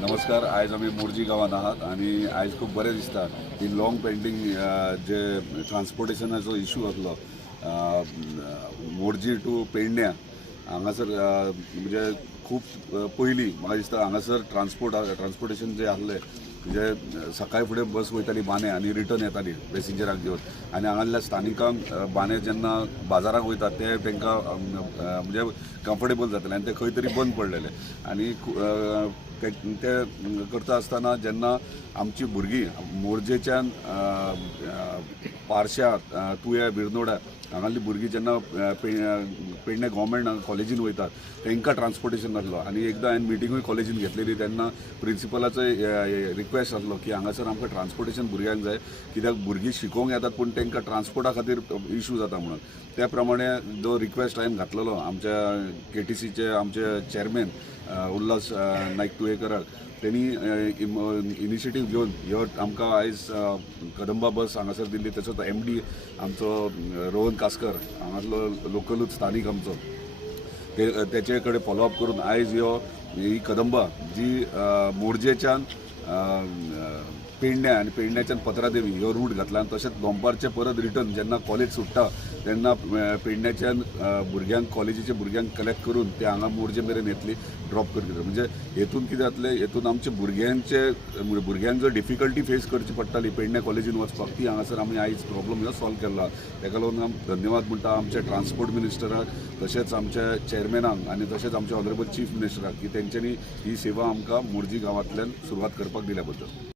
नमस्कार आयज आमी मोरजी गांवांत आहात आनी आयज खूब बरें दिसता ही लॉंग पेंडींग जे ट्रान्सपोर्टेशनाचो इशू आसलो मोरजी टू पेडण्या हांगासर म्हणजे खूब पयलीं म्हाका दिसता हांगासर ट्रान्सपोर्ट ट्रान्सपोर्टेशन जे आसलें म्हणजे सकाळी फुडें बस वयताली बांदे आनी रिटर्न येताली पॅसेंजराक घेवन आनी हांगाल्या स्थानिकांक बाने बांदे जेन्ना बाजाराक वयतात ते तांकां म्हणजे कम्फर्टेबल जातले आनी ते खंय तरी बंद पडलेले. आनी ते ते करता आसतना जेन्ना आमची भुरगीं मोरजेच्यान पार्श्या तुया बिरनोडा हांगासरली भुरगीं जेन्ना पे पेडणे गव्हर्मेंट कॉलेजीन वयतात तांकां ट्रान्सपोर्टेशन नासलो आनी एकदां हांवें मिटिंगूय कॉलेजीन घेतलेली तेन्ना प्रिंसिपलाचो रिक्वेस्ट आसलो की हांगासर आमकां ट्रान्सपोर्टेशन भुरग्यांक जाय कित्याक भुरगीं शिकोंक येतात पूण तांकां ट्रान्सपोर्टा खातीर इशू जाता म्हणून. त्या प्रमाणे जो रिक्वेस्ट हांवें घातलेलो आमच्या के टी सीचे आमचे चेअरमॅन उल्हास नायक तुयेकराक त्यांनी इनिशिएटीव घेवन ह्यो आमकां आयज कदंबा बस हांगासर दिल्ली तसोच एम डी आमचो रोहन कासकर हांगासलो लोकलूच स्थानीक आमचो ते त्याचे कडेन फॉलोअप करून आयज ह्यो ही कदंबा जी मोरजेच्यान पेडण्या आनी पेडण्याच्यान पत्रादेवी ह्यो रूट घातला आनी तशेंच दोंपारचे परत रिटर्न जेन्ना कॉलेज सुट्टा तेन्ना पेडण्याच्या पेडण्याच्यान भुरग्यांक कॉलेजीच्या भुरग्यांक कलेक्ट करून ते हांगा मोरजे मेरेन येतली ड्रॉप करतली म्हणजे हेतून कितें जातलें हेतून आमच्या भुरग्यांचे भुरग्यांक म्हणजे जर डिफिकल्टी फेस करची पडटाली पेडण्या कॉलेजीन वचपाक ती हांगासर आमी आयज प्रॉब्लम हो सॉल्व केला ताका लागून धन्यवाद म्हणटा आमच्या ट्रान्सपोर्ट मिनिस्टराक तशेंच आमच्या चेअरमॅनाक आनी तशेंच आमच्या ऑनरेबल चीफ मिनिस्टराक की तेंच्यांनी ही सेवा आमकां मोरजी गांवांतल्यान सुरवात करपाक दिल्या बद्दल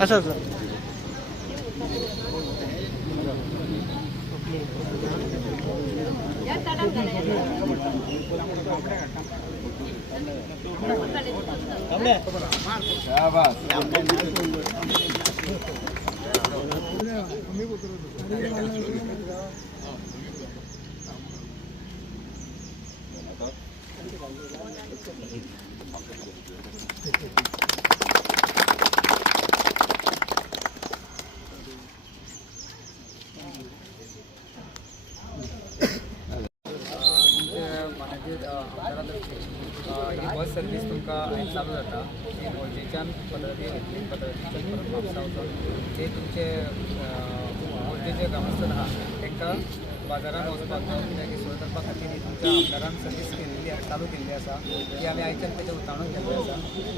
असं असं. मागीर ही बस सर्वीस तुमकां चालू जाता ती मोरजेच्यान पद्दती घेतली पद्दतीच्यान परत म्हापसा वचून. ते तुमचे मोरजे जे ग्रामस्थन आहा तांकां बाजारान वचपाक जावं कित्याक सोय करपा खातीर ही तुमच्या आमदारान सर्वीस केल्ली चालू केल्ली आसा ती आमी आयच्यान तेजें उतावणूक केल्ली आसा.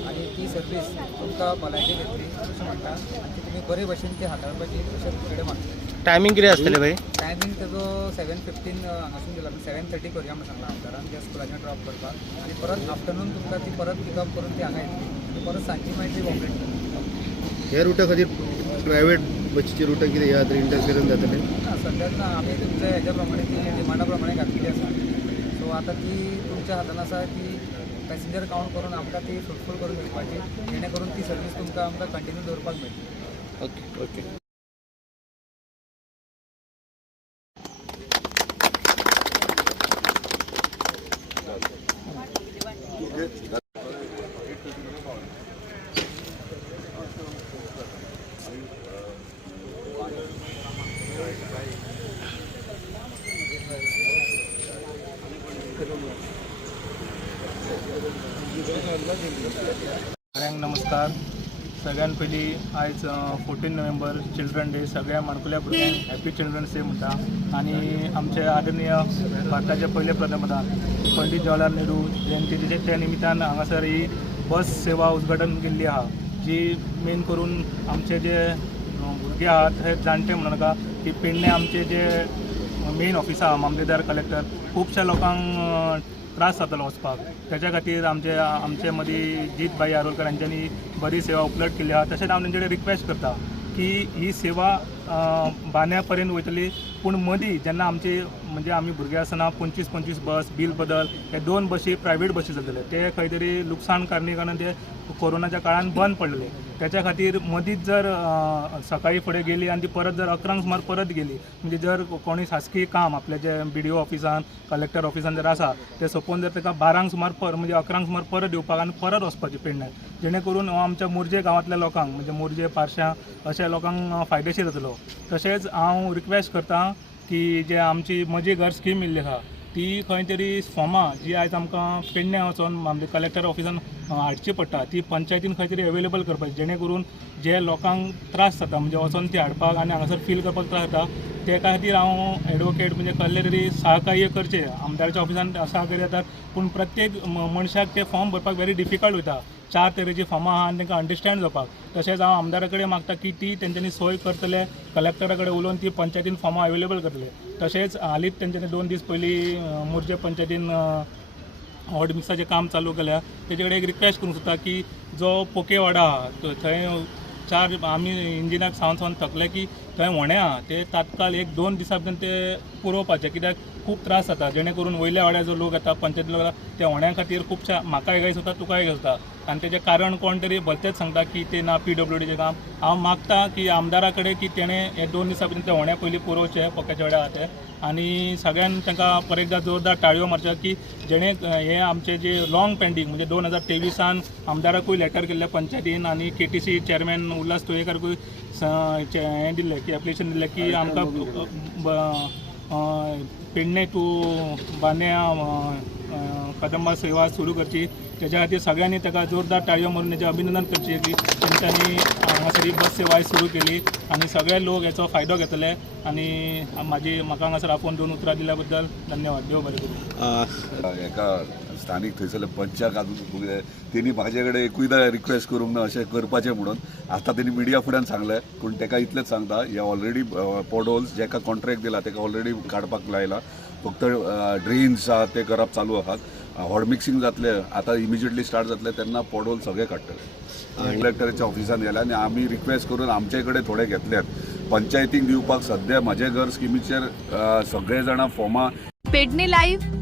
आनी ती सर्वीस तुमकां भलायकी घेतली अशें म्हणटा आनी ती तुमी बरे भशेन ती हाताळपाची अशें तुमचे मागता टायमिंग कितें आसतलें भाई? टायमींग तेजो सेवन फिफ्टीन हांगासून दिला सेवन थर्टी करुया म्हणून सांगला आमदारान त्या स्कुलांनी ड्रॉप करपाक आनी परत आफ्टरनून तुमकां ती परत पिकअप करून ती हांगा येतली परत सांजची मागीर ती कॉम्प्लीट ह्या रुटा खातीर प्रायवेट बसीची रुटां कितें ह्या खातीर इंटरफिरन्स जातलें सद्याक ना आमी तुमच्या हेज्या प्रमाणे ती डिमांडा प्रमाणे घातलेली आसा सो आतां ती तुमच्या हातान आसा की पॅसेंजर कावंट करून आमकां ती फ्रुटफूल करून घेवपाची जेणे करून ती सर्वीस तुमकां आमकां कंटिन्यू दवरपाक मेळटली ओके ओके नमस्कार. सगळ्यान पयलीं आयज फोर्टीन नोव्हेंबर चिल्ड्रन डे सगळ्या माणकुल्या भुरग्यांक हॅपी चिल्ड्रन्स डे म्हणटा. आनी आमचे आदरणीय भारताचे पयले पंतप्रधान पंडित जवाहरलाल नेहरू जयंती त्या निमित्तान हांगासर ही बस सेवा उद्घाटन केल्ली आहा जी मेन करून आमचे जे भुरगे आहात हे जाणटे म्हणू नाका की पेडणे आमचे जे मेन ऑफिसा मामलेदार कलेक्टर खुबश्या लोकांक त्रास जातालो वचपाक. त्याच्या खातीर आमचे आमचे मदीं जीत भाई आरोलकर हांच्यांनी बरी सेवा उपलब्ध केली आहा तशेंच हांव तेंचे कडेन रिक्वेस्ट करता की ही सेवा अं, बांद्या पर्यंत वयतली पूण मदीं जेन्ना आमची म्हणजे आमी भुरगे आसतना पंचवीस पंचवीस बस बील बदल हे दोन बशी प्रायवेट बशी चलतले ते खंय तरी लुकसाण कारणी कारणान ते कोरोनाच्या काळान बंद पडले. त्याच्या खातीर मदींच जर सकाळी फुडें गेली आनी ती परत जर अकरांक सुमार परत गेली म्हणजे जर कोणी शासकीय काम आपले जे बी डी ओ ऑफिसान कलेक्टर ऑफिसान जर आसा ते सोपोवन जर ताका बारांक सुमार पर म्हणजे अकरांक सुमार परत येवपाक आनी परत वचपाचें पेडण्यात जेणे करून हो आमच्या मुर्जे गांवांतल्या लोकांक म्हणजे मुर्जे पारशा अशा लोकांक फायदेशीर जातलो तशेंच हांव रिक्वेस्ट करतां की जे आमची म्हजी घर स्कीम इल्ली आसा ती खंय तरी फॉर्मां जी आयज आमकां पेडण्या वचोन आमच्या कलेक्टर ऑफिसान हाडची पडटा ती पंचायतीन खंय तरी अवेलेबल करपाची जेणे करून जे लोकांक त्रास जाता म्हणजे वचोन ती हाडपाक आनी हांगासर फील करपाक त्रास जाता ते खातीर हांव एडवोकेट म्हणजे कसले तरी सहकार्य करचे आमदाराच्या ऑफिसान सहकार्य जातात पूण प्रत्येक मनशाक ते फॉर्म भरपाक वेरी डिफिकल्ट वता चार तरेची फॉर्मां आहा आनी तांकां अंडरस्टँड जावपाक. तशेंच हांव आमदारा कडेन मागता की ती तेंच्यांनी सोय करतले कलेक्टरा कडेन उलोवन ती पंचायतीन फॉर्मां अवेलेबल करतले. तशेंच हालींच तेंच्यांनी दोन दीस पयलीं मुर्जे पंचायतीन अं, हॉट मिक्साचें काम चालू केल्या. तेजे कडेन एक रिक्वेस्ट करूंक सोदता की जो पोके वाडा आहा थंय चार आमी इंजिनाक सावन सावन थकले की थंय व्होणें आहा ते तात्काळ एक दोन दिसा भितर ते पुरोवपाचे. कित्याक खूब त्रास जाता. जेणे करून वयल्या वाड्यार जो लोक येता पंचायती लोक त्या व्होण्यां खातीर खुबशा म्हाका एगाय जाता तुका एक जाता. आनी तेजें कारण कोण तरी भलतेच सांगता की ते ना पी डब्ल्यू डीचें काम. हांव मागता की आमदारा कडेन की तेणें हे दोन दिसा भितर ते व्होण्या पयलीं पुरोवचे पोक्याच्या वाड्यार आहा ते आनी सगळ्यान तांकां पर एकदां जोरदार टाळयो मारच्या की जेणे हे आमचे जे लाँग पेंडींग म्हणजे दोन हजार तेविसान आमदाराकूय लेटर केल्ले पंचायतीन आनी K T C chairman Ulhas चे- हें दिल्लें की एप्लिकेशन दिल्लें की आमकां पेडणे टू बांद्या कदंबा सेवा सुरू करची. त्याच्या खातीर सगळ्यांनी ताका जोरदार ताळयो मारून तेजें अभिनंदन करचें की तेंच्यांनी हांगासर ही बस सेवा सुरू केली. आनी सगळे लोक हेचो फायदो घेतले. आनी म्हाजी म्हाका हांगासर आपोवन दोन उतरां दिल्या बद्दल धन्यवाद. देव बरें करूं. एका स्थानीक थंयसरल्या पंचाक आजून तेणी म्हाजे कडेन एकूयदां रिक्वेस्ट करूंक ना अशें करपाचें म्हणून. आतां तेणी मिडिया फुड्यान सांगलें पूण ताका इतलेंच सांगता. हे ऑलरेडी पोडोल्स जेका कॉन्ट्रॅक्ट दिला ताका ऑलरेडी काडपाक लायला. फक्त ड्रेन्स आहा ते करप चालू आहात. हॉड मिक्सिंग जातले. आतां इमिजिएटली स्टार्ट जातले. तेन्ना पोडोल सगळे काडटले कलेक्टराच्या ऑफिसान गेले आनी आमी रिक्वेस्ट करून आमचे कडेन थोडे घेतल्यात पंचायतीक दिवपाक सद्या म्हजे घर स्किमीचेर सगळे जाणां फॉर्मां पेडणे लाईव्ह